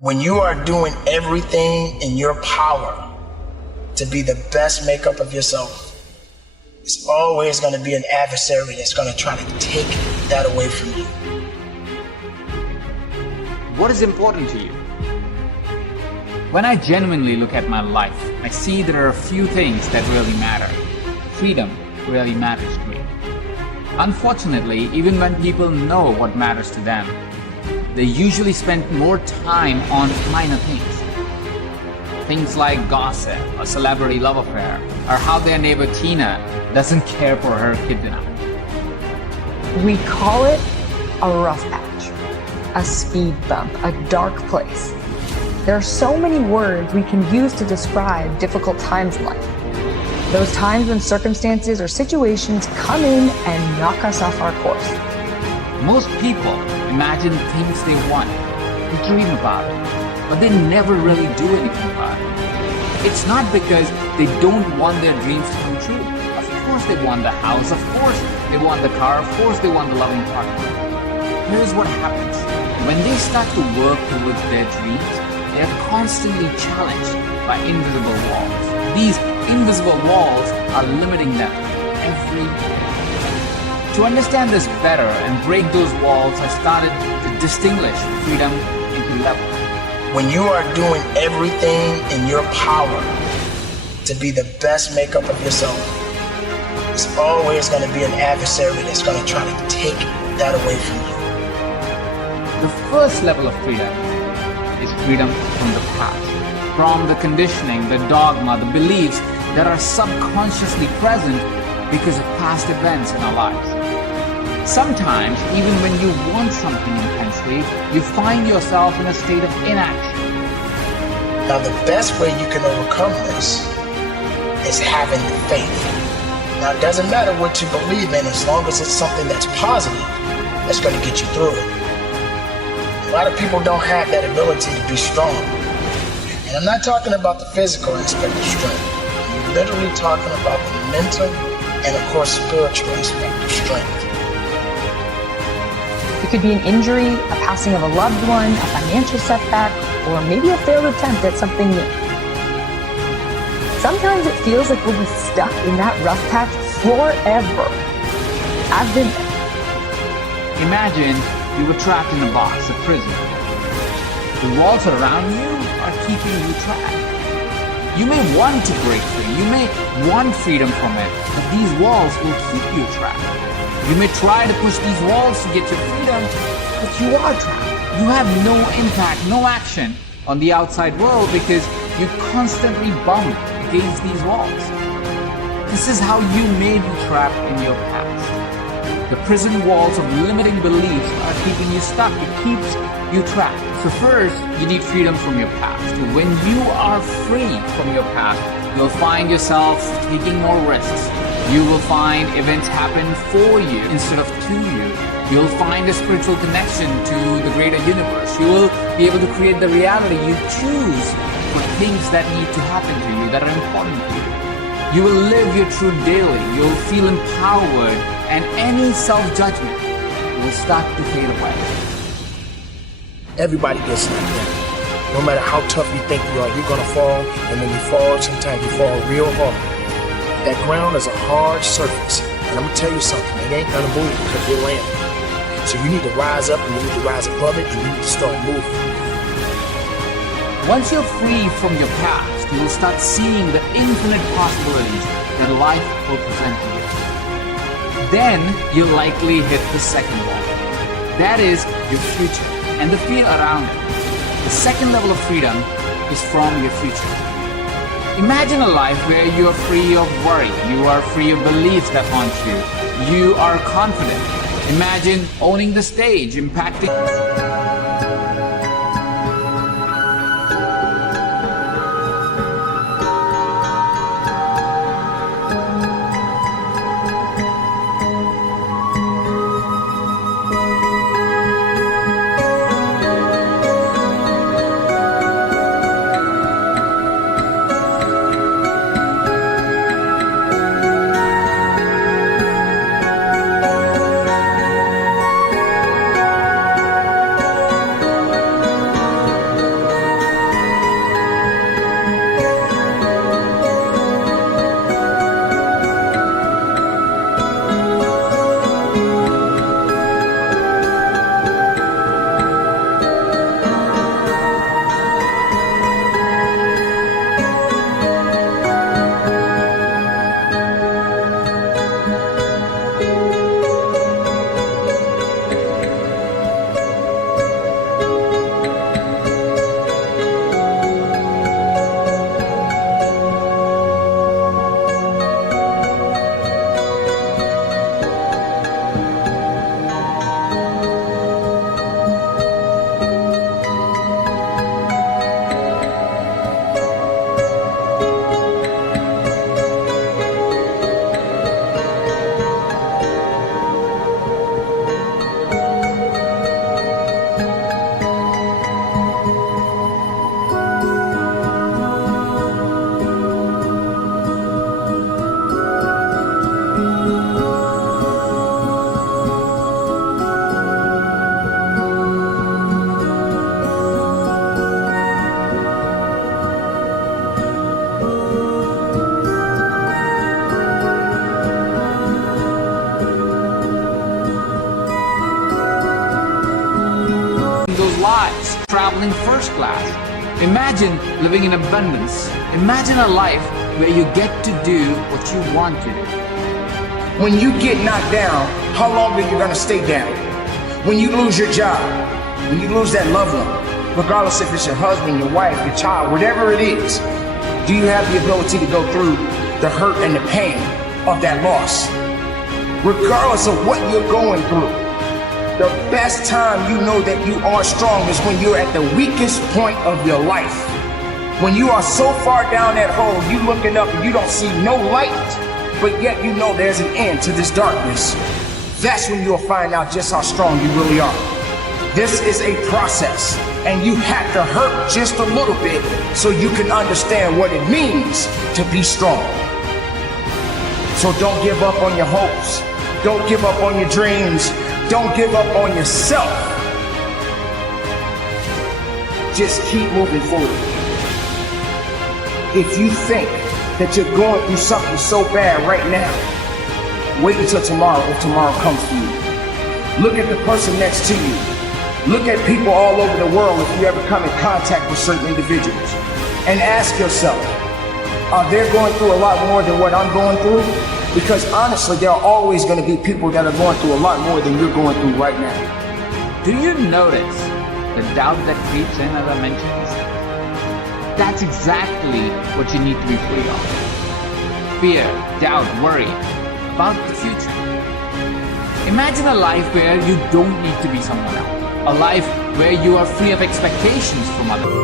When you are doing everything in your power to be the best makeup of yourself, it's always going to be an adversary that's going to try to take that away from you. What is important to you? When I genuinely look at my life, I see there are a few things that really matter. Freedom really matters to me. Unfortunately, even when people know what matters to them, they usually spend more time on minor things. Things like gossip, a celebrity love affair, or how their neighbor Tina doesn't care for her kid enough. We call it a rough patch, a speed bump, a dark place. There are so many words we can use to describe difficult times in life. Those times when circumstances or situations come in and knock us off our course. Most people imagine things they want, dream about it, but they never really do anything about it. It's not because they don't want their dreams to come true. Of course they want the house, of course they want the car, of course they want the loving partner. Here's what happens. When they start to work towards their dreams, they are constantly challenged by invisible walls. These invisible walls are limiting them every day. To understand this better and break those walls, I started to distinguish freedom into levels. When you are doing everything in your power to be the best makeup of yourself, it's always going to be an adversary that's going to try to take that away from you. The first level of freedom is freedom from the past, from the conditioning, the dogma, the beliefs that are subconsciously present because of past events in our lives. Sometimes, even when you want something intensely, you find yourself in a state of inaction. Now, the best way you can overcome this is having faith. Now, it doesn't matter what you believe in as long as it's something that's positive that's going to get you through it. A lot of people don't have that ability to be strong. And I'm not talking about the physical aspect of strength. I'm literally talking about the mental and, of course, spiritual aspect of strength. It could be an injury, a passing of a loved one, a financial setback, or maybe a failed attempt at something new. Sometimes it feels like we'll be stuck in that rough patch forever. I've been there. Imagine you were trapped in a box, a prison. The walls around you are keeping you trapped. You may want to break free, you may want freedom from it, but these walls will keep you trapped. You may try to push these walls to get your freedom, but you are trapped. You have no impact, no action on the outside world because you constantly bump against these walls. This is how you may be trapped in your past. The prison walls of limiting beliefs are keeping you stuck. It keeps you trapped. So first, you need freedom from your past. When you are free from your past, you'll find yourself taking more risks. You will find events happen for you instead of to you. You'll find a spiritual connection to the greater universe. You will be able to create the reality you choose for things that need to happen to you, that are important to you. You will live your truth daily. You'll feel empowered, and any self-judgment will start to fade away. Everybody gets knocked down. No matter how tough you think you are, you're gonna fall, and when you fall, sometimes you fall real hard. That ground is a hard surface, and I'm gonna tell you something, it ain't gonna move because you're landing. So you need to rise up, and you need to rise above it, and you need to start moving. Once you're free from your past, you will start seeing the infinite possibilities that life will present to you. Then you'll likely hit the second wall. That is your future and the fear around it. The second level of freedom is from your future. Imagine a life where you are free of worry, you are free of beliefs that haunt you, you are confident. Imagine owning the stage, impacting. traveling first class. Imagine living in abundance. Imagine a life where you get to do what you want to do. When you get knocked down, how long are you gonna stay down? When you lose your job, when you lose that loved one, regardless if it's your husband, your wife, your child, whatever it is, do you have the ability to go through the hurt and the pain of that loss? Regardless of what you're going through, the best time you know that you are strong is when you're at the weakest point of your life. When you are so far down that hole, you looking up and you don't see no light, but yet you know there's an end to this darkness. That's when you'll find out just how strong you really are. This is a process, and you have to hurt just a little bit so you can understand what it means to be strong. So don't give up on your hopes. Don't give up on your dreams. Don't give up on yourself. Just keep moving forward. If you think that you're going through something so bad right now, wait until tomorrow if tomorrow comes to you. Look at the person next to you. Look at people all over the world if you ever come in contact with certain individuals. And ask yourself, are they going through a lot more than what I'm going through? Because honestly, there are always going to be people that are going through a lot more than you're going through right now. Do you notice the doubt that creeps in, as I mentioned? That's exactly what you need to be free of. Fear, doubt, worry about the future. Imagine a life where you don't need to be someone else. A life where you are free of expectations from others.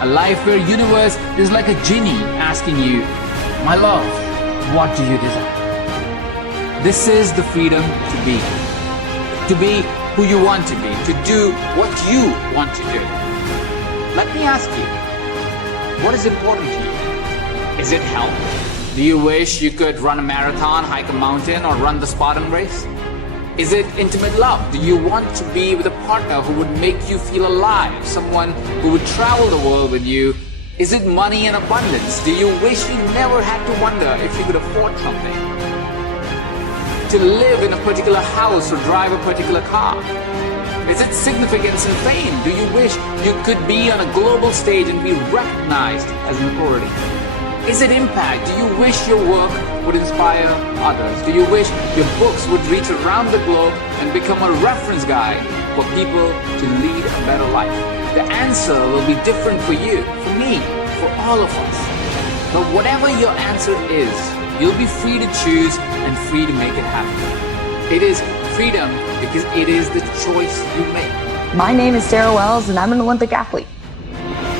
A life where universe is like a genie asking you, my love, what do you desire? This is the freedom to be. To be who you want to be, to do what you want to do. Let me ask you, what is important to you? Is it health? Do you wish you could run a marathon, hike a mountain, or run the Spartan race? Is it intimate love? Do you want to be with a partner who would make you feel alive? Someone who would travel the world with you? Is it money and abundance? Do you wish you never had to wonder if you could afford something? To live in a particular house or drive a particular car? Is it significance and fame? Do you wish you could be on a global stage and be recognized as an authority? Is it impact? Do you wish your work would inspire others? Do you wish your books would reach around the globe and become a reference guide for people to lead a better life? The answer will be different for you, for me, for all of us. But whatever your answer is, you'll be free to choose and free to make it happen. It is freedom because it is the choice you make. My name is Sarah Wells, and I'm an Olympic athlete.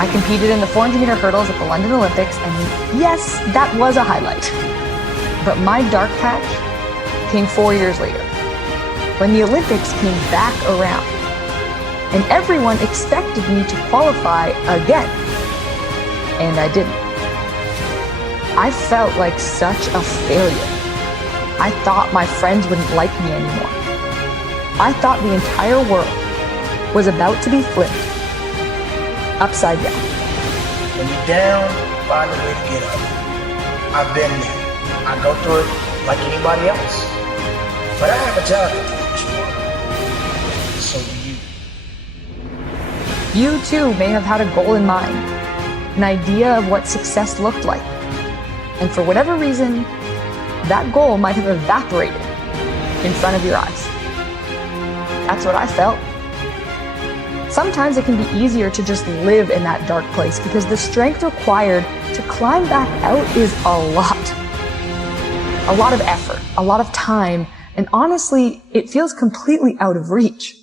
I competed in the 400-meter hurdles at the London Olympics, and yes, that was a highlight. But my dark patch came 4 years later, when the Olympics came back around, and everyone expected me to qualify again, and I didn't. I felt like such a failure. I thought my friends wouldn't like me anymore. I thought the entire world was about to be flipped upside down. When you're down, find a way to get up. I've been there. I go through it like anybody else. But I have a job to do each morning. So do you. You too may have had a goal in mind, an idea of what success looked like. And for whatever reason, that goal might have evaporated in front of your eyes. That's what I felt. Sometimes it can be easier to just live in that dark place because the strength required to climb back out is a lot. A lot of effort, a lot of time, and honestly, it feels completely out of reach.